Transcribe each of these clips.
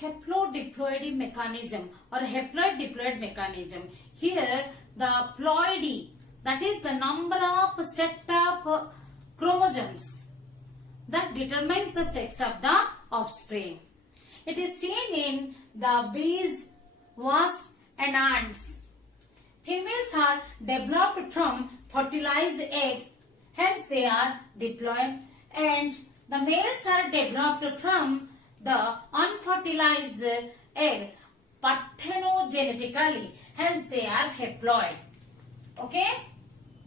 haplodiploidy mechanism or haploid diploid mechanism. Here the ploidy, that is the number of set of chromosomes, that determines the sex of the offspring. It is seen in the bees, wasps and ants. Females are developed from fertilized egg, hence they are diploid, and the males are developed from the unfertilized egg parthenogenetically, hence they are haploid. Okay,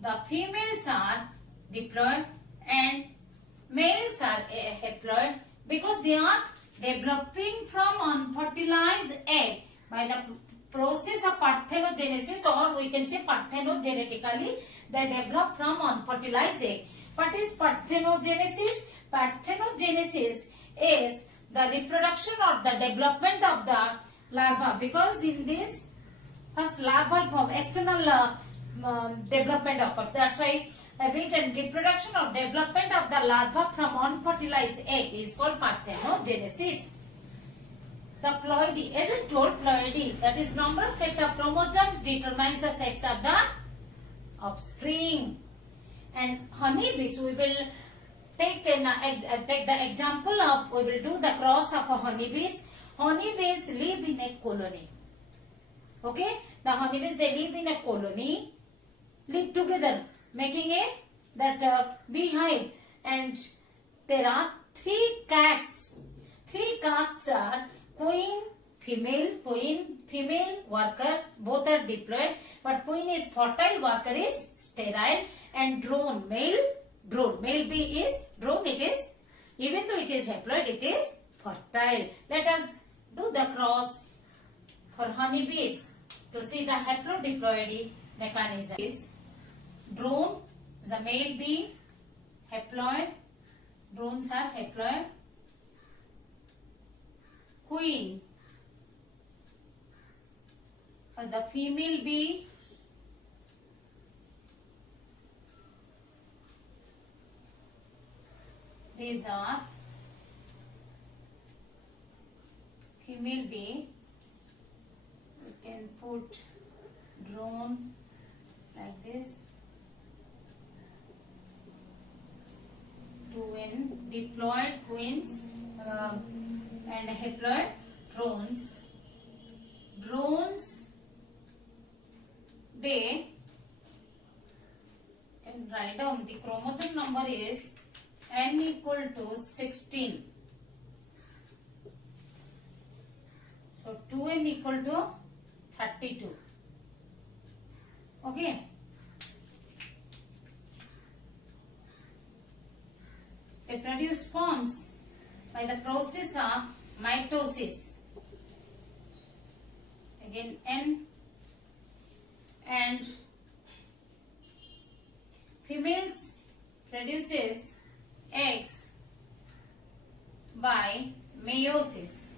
the females are diploid and males are haploid because they are developing from unfertilized egg by the process of parthenogenesis, or we can say parthenogenetically they develop from unfertilized egg. What is parthenogenesis? Parthenogenesis is the reproduction or the development of the larva, because in this first larval form external development occurs. That's why I written reproduction or development of the larva from unfertilized egg is called parthenogenesis. The ploidy, as I told, ploidy, that is number of set of chromosomes determines the sex of the offspring. And honeybees, we will take the example of, we will do the cross of a honeybees. Honeybees live in a colony. Okay, the honeybees, they live in a colony, live together, making a beehive, and there are three castes. Three castes are queen, female worker, both are diploid, but queen is fertile, worker is sterile, and drone, male bee is drone, it is, even though it is haploid, it is fertile. Let us do the cross for honeybees to see the haplodiploidy mechanism. Is drone is a male bee, haploid, drones are haploid. Queen for the female bee, these are female bee. We can put drone like this. Twin, diploid queens and haploid drones. Drones, they can write down the chromosome number is n equal to 16. So 2n equal to 32. Okay. They produce sperms by the process of mitosis. Again N, and females produces eggs by meiosis.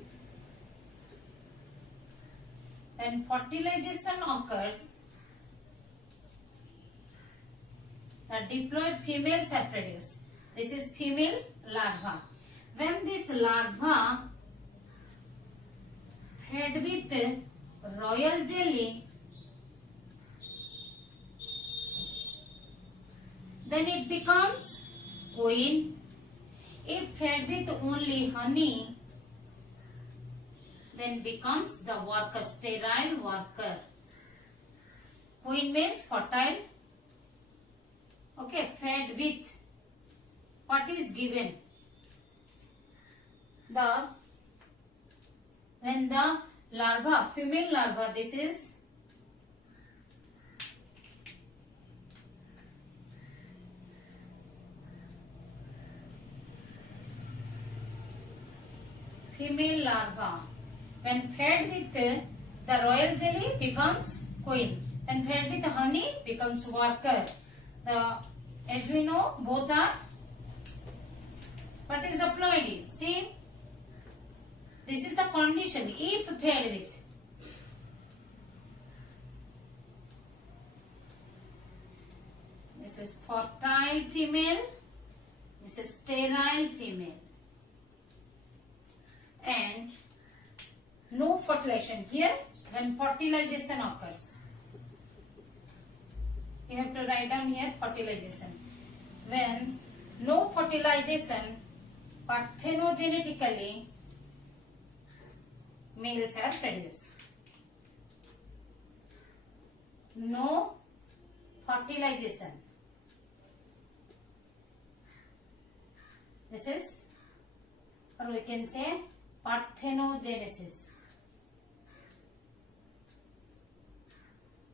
When fertilization occurs, the diploid females are produced. This is female larva. When this larva fed with royal jelly, then it becomes queen. If fed with only honey, then becomes the worker, sterile worker. Queen means fertile. Okay, fed with what is given? When the larva, female larva, this is female larva. When fed with the royal jelly becomes queen. When fed with the honey becomes worker. As we know, both are. What is the ploidy? See, this is the condition. If fed with, this is fertile female, this is sterile female, and fertilization. Here, when fertilization occurs, you have to write down here fertilization. When no fertilization, parthenogenetically, males are produced. No fertilization. This is, or we can say, parthenogenesis.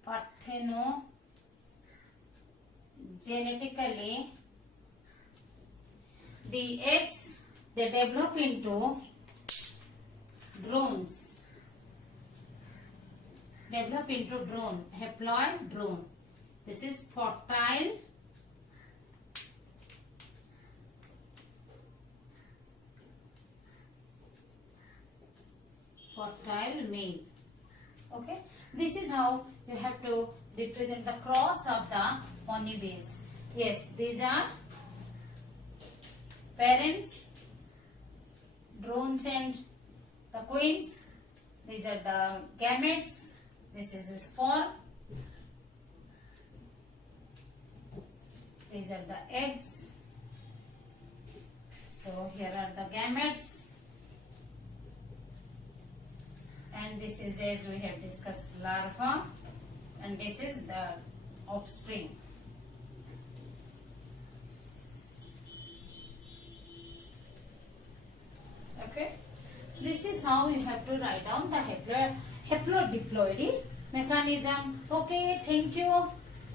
Parthenogenetically, the eggs, they develop into drones. Develop into drone, haploid drone. This is fertile male. Okay, this is how you have to represent the cross of the honeybees. Yes, these are parents, drones and the queens. These are the gametes. This is a spore. These are the eggs. So here are the gametes. And this is, as we have discussed, larva. And this is the offspring. Okay. This is how you have to write down the haplodiploidy mechanism. Okay, thank you.